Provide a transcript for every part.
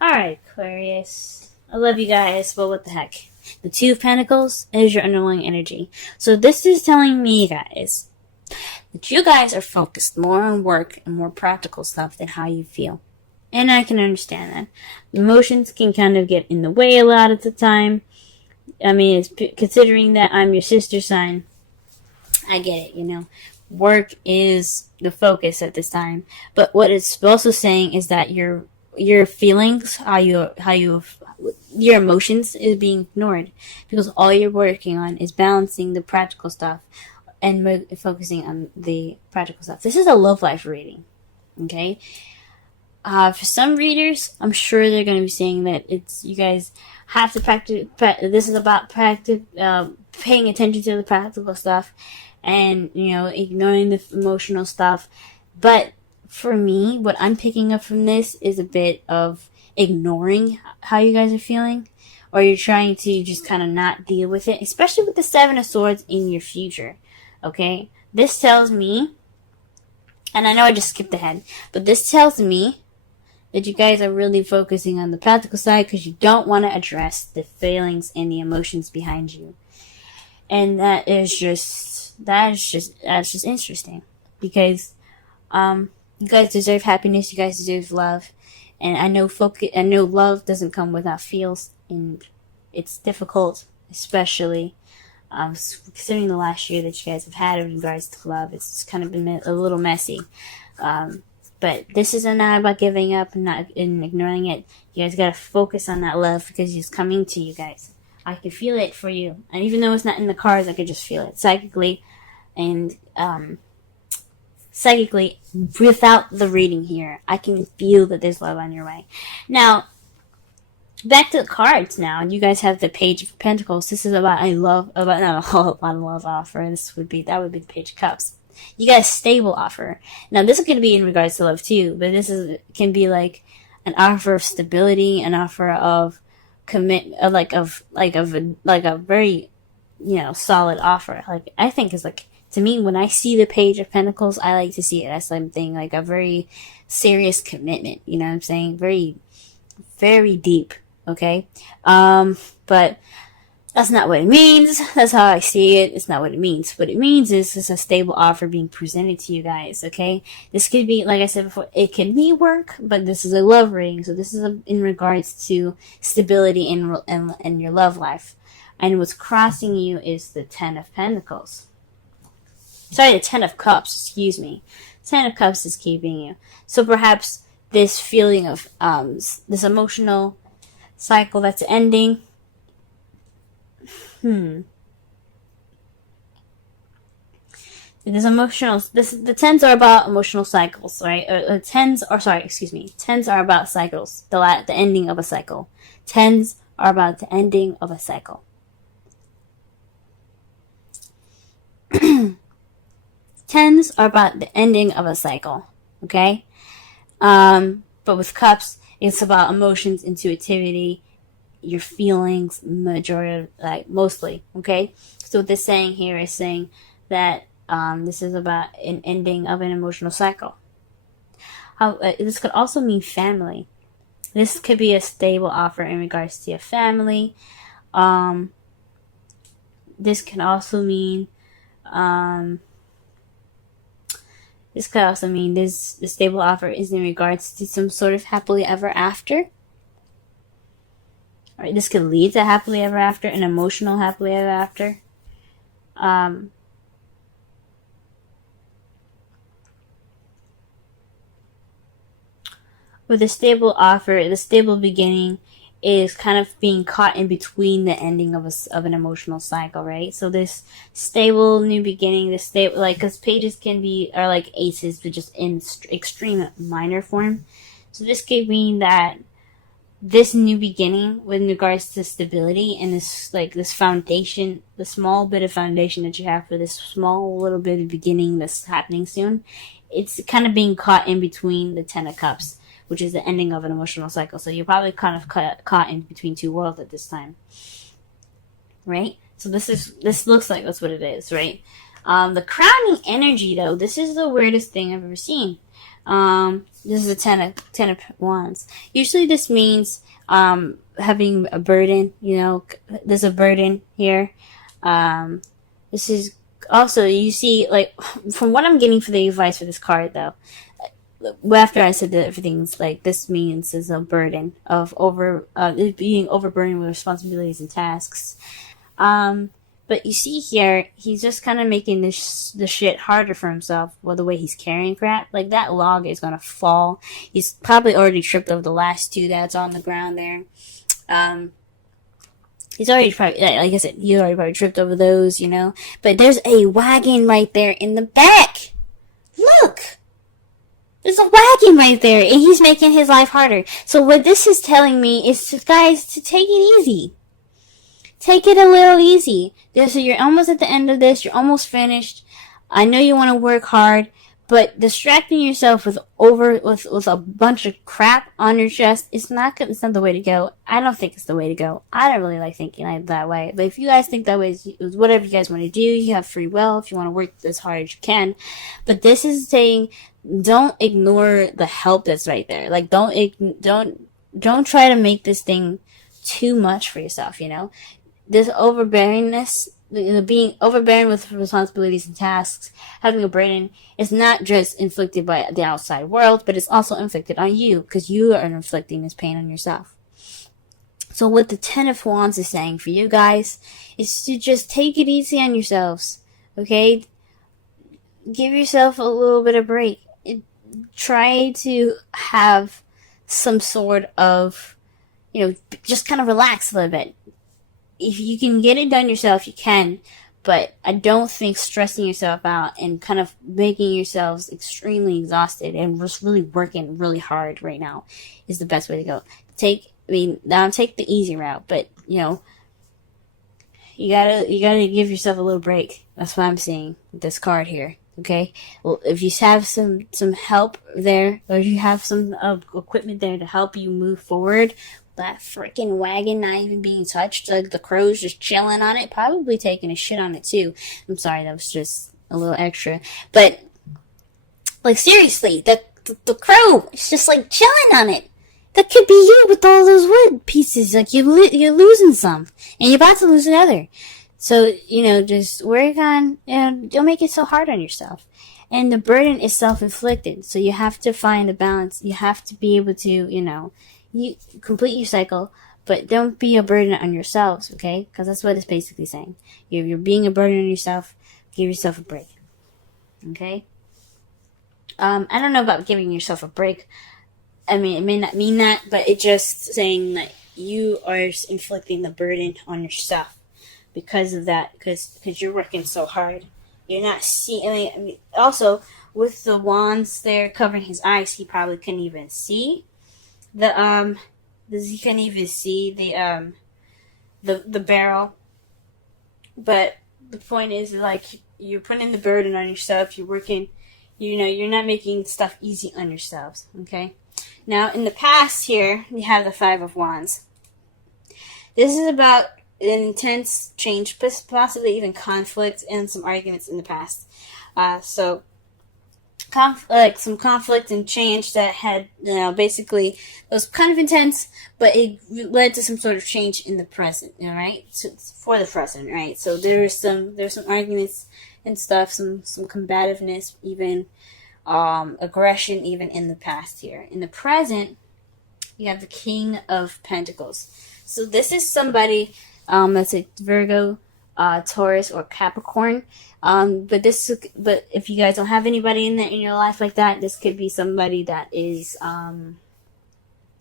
Alright, Aquarius. I love you guys, but what the heck? The Two of Pentacles is your underlying energy. So this is telling me, guys, that you guys are focused more on work and more practical stuff than how you feel. And I can understand that. Emotions can kind of get in the way a lot of the time. I mean, considering that I'm your sister sign, I get it, Work is the focus at this time. But what it's also saying is that your feelings, your emotions is being ignored because all you're working on is balancing the practical stuff and focusing on the practical stuff. This is a love life reading, okay? For some readers, I'm sure they're going to be saying that you guys have to practice. This is about paying attention to the practical stuff, and ignoring the emotional stuff. But for me, what I'm picking up from this is a bit of ignoring how you guys are feeling, or you're trying to just kind of not deal with it, especially with the Seven of Swords in your future. Okay, this tells me, and I know I just skipped ahead, but this tells me that you guys are really focusing on the practical side because you don't want to address the feelings and the emotions behind you. And that's just interesting because you guys deserve happiness, you guys deserve love, and I know love doesn't come without feels, and it's difficult, especially considering the last year that you guys have had in regards to love. It's kind of been a little messy. But this is not about giving up and ignoring it. You guys gotta focus on that love because it's coming to you guys. I can feel it for you. And even though it's not in the cards, I can just feel it psychically. And psychically, without the reading here, I can feel that there's love on your way. Now, back to the cards now. You guys have the Page of Pentacles. This is about a lot of love offer. That would be the Page of Cups. You got a stable offer. Now, this is going to be in regards to love too, but can be like an offer of stability, an offer of like a very, solid offer. Like, I think is like, to me, when I see the Page of Pentacles, I like to see it as something like a very serious commitment. You know what I'm saying? Very, very deep. Okay. But that's not what it means. That's how I see it. It's not what it means. What it means is it's a stable offer being presented to you guys, okay? This could be, like I said before, it can be work, but this is a love reading. So this is in regards to stability in your love life. And what's crossing you is the Ten of Pentacles. Sorry, the Ten of Cups, excuse me. Ten of Cups is keeping you. So perhaps this feeling of this emotional cycle that's ending. The tens are about emotional cycles, right? Tens are about cycles. The ending of a cycle. Tens are about the ending of a cycle. Tens are about the ending of a cycle. Okay? But with cups, it's about emotions, intuitivity, your feelings, mostly, okay? So what this saying here is saying that this is about an ending of an emotional cycle. This could also mean family. This could be a stable offer in regards to your family. This can also mean the stable offer is in regards to some sort of happily ever after. Alright, this could lead to happily ever after, an emotional happily ever after. With the stable offer, the stable beginning is kind of being caught in between the ending of an emotional cycle, right? So this stable new beginning, because pages are like aces, but just in extreme minor form. So this could mean that this new beginning with regards to stability and this foundation, the small bit of foundation that you have for this small little bit of beginning that's happening soon, it's kind of being caught in between the Ten of Cups, which is the ending of an emotional cycle. So you're probably kind of caught in between two worlds at this time, right? So this looks like that's what it is, right? The crowning energy, though, this is the weirdest thing I've ever seen. This is a ten of wands. Usually this means having a burden. There's a burden here. This is also, you see, like, from what I'm getting for the advice for this card, though, after I said that everything's like, this means is a burden of being overburdened with responsibilities and tasks. But you see here, he's just kind of making the shit harder for himself. Well, the way he's carrying crap, like that log is gonna fall. He's probably already tripped over the last two that's on the ground there. He's already probably, like I said, he's already probably tripped over those, But there's a wagon right there in the back. Look! There's a wagon right there, and he's making his life harder. So what this is telling me is, guys, to take it easy. Take it a little easy. So you're almost at the end of this. You're almost finished. I know you want to work hard, but distracting yourself with a bunch of crap on your chest, it's not the way to go. I don't think it's the way to go. I don't really like thinking like that way. But if you guys think that way, it's whatever you guys want to do. You have free will if you want to work as hard as you can. But this is saying, don't ignore the help that's right there. Like, don't try to make this thing too much for yourself, This overbearingness, being overbearing with responsibilities and tasks, having a burden, is not just inflicted by the outside world, but it's also inflicted on you, because you are inflicting this pain on yourself. So what the Ten of Wands is saying for you guys is to just take it easy on yourselves, okay? Give yourself a little bit of break. Try to have some sort of, just kind of relax a little bit. If you can get it done yourself, you can. But I don't think stressing yourself out and kind of making yourselves extremely exhausted and just really working really hard right now is the best way to go. Take the easy route, but you gotta give yourself a little break. That's what I'm seeing with this card here. Okay, well, if you have some help there, or if you have some equipment there to help you move forward, that freaking wagon not even being touched, like the crows just chilling on it, probably taking a shit on it too. I'm sorry, that was just a little extra, but like seriously, the crow is just like chilling on it. That could be you with all those wood pieces. Like you're losing some, and you're about to lose another. So, just work on, don't make it so hard on yourself. And the burden is self-inflicted. So you have to find a balance. You have to be able to, you complete your cycle, but don't be a burden on yourselves, okay? Because that's what it's basically saying. You're being a burden on yourself. Give yourself a break. Okay? I don't know about giving yourself a break. I mean, it may not mean that, but it's just saying that you are inflicting the burden on yourself. Because of that, because you're working so hard, you're not seeing. I mean, also with the wands there covering his eyes, he probably couldn't even see the barrel. But the point is, like, you're putting the burden on yourself. You're working. You're not making stuff easy on yourselves. Okay. Now, in the past, here we have the Five of Wands. This is about an intense change, possibly even conflict and some arguments in the past. So some conflict and change that had, basically, it was kind of intense, but it led to some sort of change in the present, right? So, for the present, right? So there's some arguments and stuff, some combativeness, even aggression, even in the past here. In the present, you have the King of Pentacles. So this is somebody that's a Virgo, Taurus, or Capricorn. But if you guys don't have anybody in your life like that, this could be somebody that is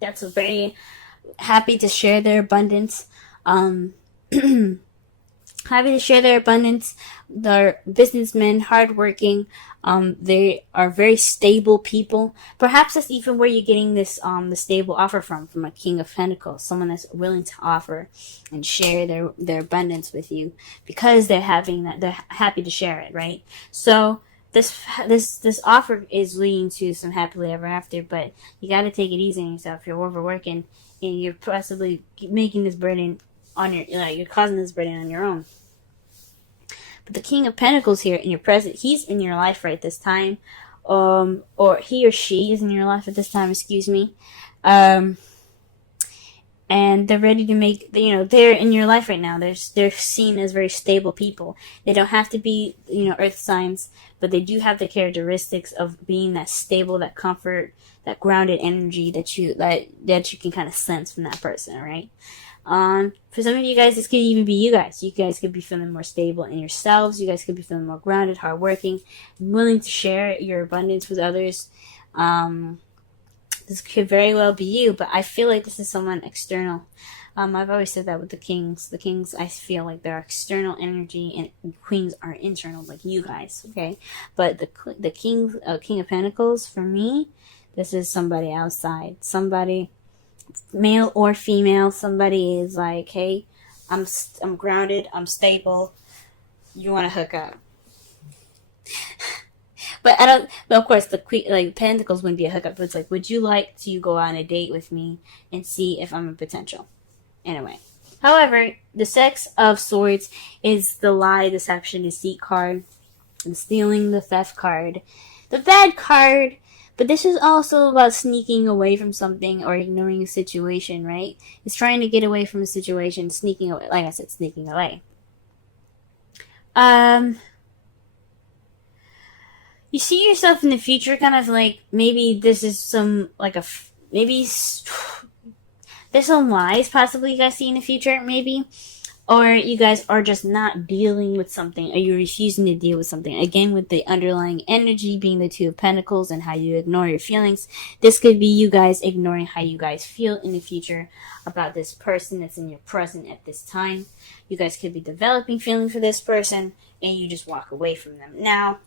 that's very happy to share their abundance. Happy to share their abundance. They're businessmen, hardworking. They are very stable people. Perhaps that's even where you're getting this the stable offer from a King of Pentacles, someone that's willing to offer and share their abundance with you because they're happy to share it, right? So this offer is leading to some happily ever after, but you got to take it easy on yourself. You're overworking and you're possibly making this burden on you're causing this burden on your own. But the King of Pentacles here in your present, he's in your life right this time, or he or she is in your life at this time, excuse me. And they're ready to make, they're in your life right now. They're seen as very stable people. They don't have to be, earth signs, but they do have the characteristics of being that stable, that comfort, that grounded energy that you can kind of sense from that person, right? For some of you guys, this could even be you guys. You guys could be feeling more stable in yourselves. You guys could be feeling more grounded, hardworking, willing to share your abundance with others. This could very well be you, but I feel like this is someone external. I've always said that with the kings. The kings, I feel like they're external energy, and queens are internal, like you guys, okay? But the king of pentacles, for me, this is somebody outside. Somebody, male or female, somebody is like, hey, I'm grounded, I'm stable, you want to hook up. But of course, the queen, like, pentacles wouldn't be a hookup, but it's like, would you like to go on a date with me and see if I'm a potential? Anyway. However, the Six of Swords is the lie, deception, deceit card, and stealing, the theft card. The bad card. But this is also about sneaking away from something or ignoring a situation, right? It's trying to get away from a situation, sneaking away. Like I said, sneaking away. You see yourself in the future kind of like, maybe this is some, like maybe there's some lies possibly you guys see in the future, maybe. Or you guys are just not dealing with something, or you're refusing to deal with something. Again, with the underlying energy being the Two of Pentacles and how you ignore your feelings. This could be you guys ignoring how you guys feel in the future about this person that's in your present at this time. You guys could be developing feelings for this person, and you just walk away from them. Now,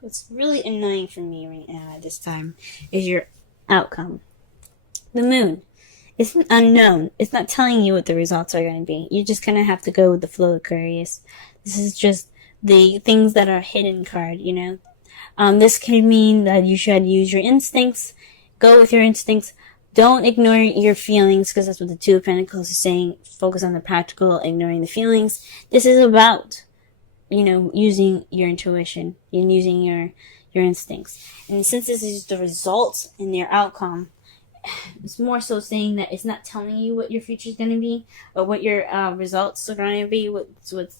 what's really annoying for me right now at this time is your outcome. The moon. It's unknown. It's not telling you what the results are going to be. You're just going to have to go with the flow, Aquarius. This is just the things that are hidden card, This could mean that you should use your instincts. Go with your instincts. Don't ignore your feelings, because that's what the Two of Pentacles is saying. Focus on the practical, ignoring the feelings. This is about, using your intuition and using your instincts. And since this is the results and their outcome, it's more so saying that it's not telling you what your future is going to be, or what your results are going to be, what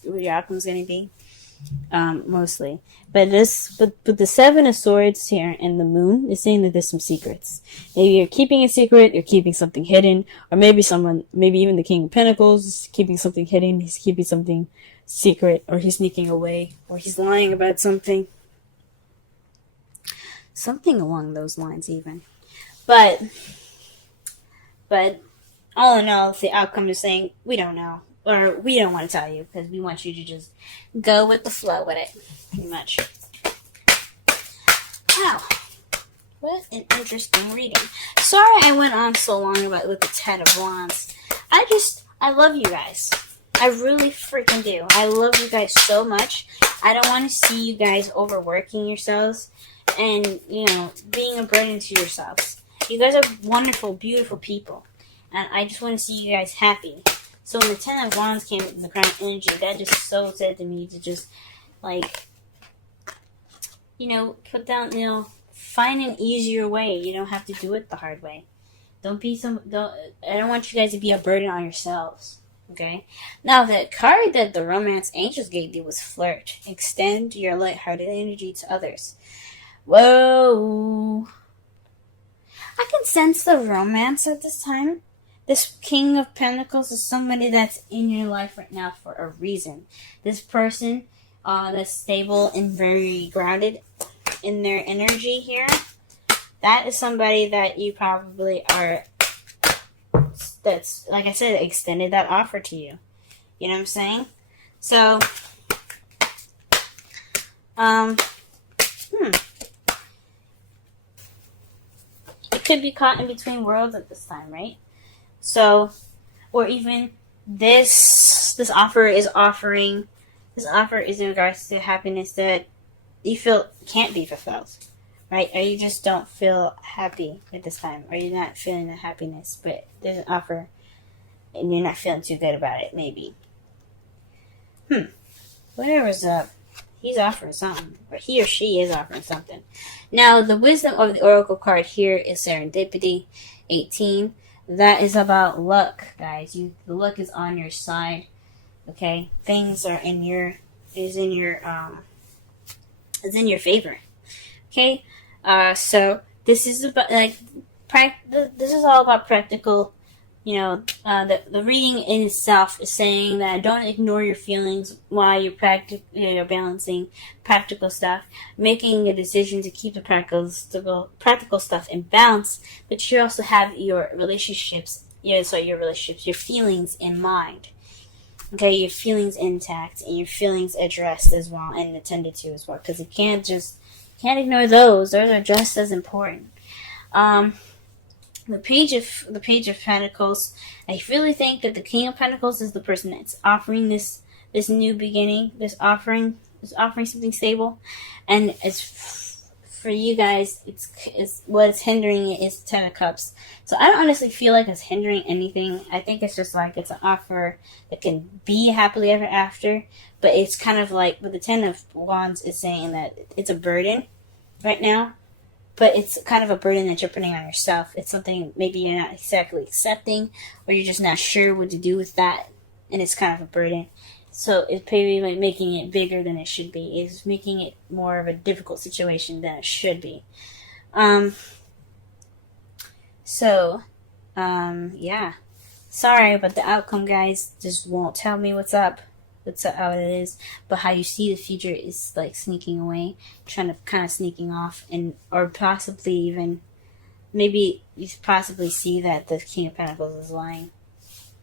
your outcome is going to be, mostly. But the Seven of Swords here and the Moon is saying that there's some secrets. Maybe you're keeping a secret, you're keeping something hidden, or maybe even the King of Pentacles is keeping something hidden. He's keeping something secret, or he's sneaking away, or he's lying about something along those lines, even. But all in all, the outcome is saying, we don't know. Or we don't want to tell you, because we want you to just go with the flow with it. Pretty much. Wow. What an interesting reading. Sorry I went on so long with the Ten of Wands. I love you guys. I really freaking do. I love you guys so much. I don't want to see you guys overworking yourselves and, being a burden to yourselves. You guys are wonderful, beautiful people. And I just want to see you guys happy. So when the Ten of Wands came in the Crown energy, that just so said to me to just, put down, find an easier way. You don't have to do it the hard way. I don't want you guys to be a burden on yourselves. Okay? Now, the card that the Romance Angels gave you was Flirt. Extend your lighthearted energy to others. Whoa. I can sense the romance at this time. This King of Pentacles is somebody that's in your life right now for a reason. This person that's stable and very grounded in their energy here, that is somebody that you probably are, that's, like I said, extended that offer to you. You know what I'm saying? So, could be caught in between worlds at this time, right? So, or even this offer is in regards to happiness that you feel can't be fulfilled, right? Or you just don't feel happy at this time, or you're not feeling the happiness, but there's an offer and you're not feeling too good about it, maybe. Whatever's up. He's offering something, or he or she is offering something. Now, the wisdom of the oracle card here is serendipity, 18. That is about luck, guys. The luck is on your side. Okay, things are in your favor. Okay, so this is about this is all about practical. The reading in itself is saying that don't ignore your feelings while you're balancing practical stuff, making a decision to keep the practical stuff in balance, but you also have your your feelings in mind. Okay, your feelings intact and your feelings addressed as well and attended to as well, because you can't ignore those. Those are just as important. The page of Pentacles. I really think that the King of Pentacles is the person that's offering this new beginning, this offering something stable, and for you guys, it's what's hindering it is Ten of Cups. So I don't honestly feel like it's hindering anything. I think it's just like it's an offer that can be happily ever after, but it's kind of like, but the Ten of Wands is saying that it's a burden right now. But it's kind of a burden that you're putting on yourself. It's something maybe you're not exactly accepting, or you're just not sure what to do with that, and it's kind of a burden. So it's maybe like making it bigger than it should be. It's making it more of a difficult situation than it should be. Yeah. Sorry about the outcome, guys. Just won't tell me what's up. How it is, but how you see the future is like sneaking away, kind of sneaking off, or possibly even maybe you possibly see that the King of Pentacles is lying.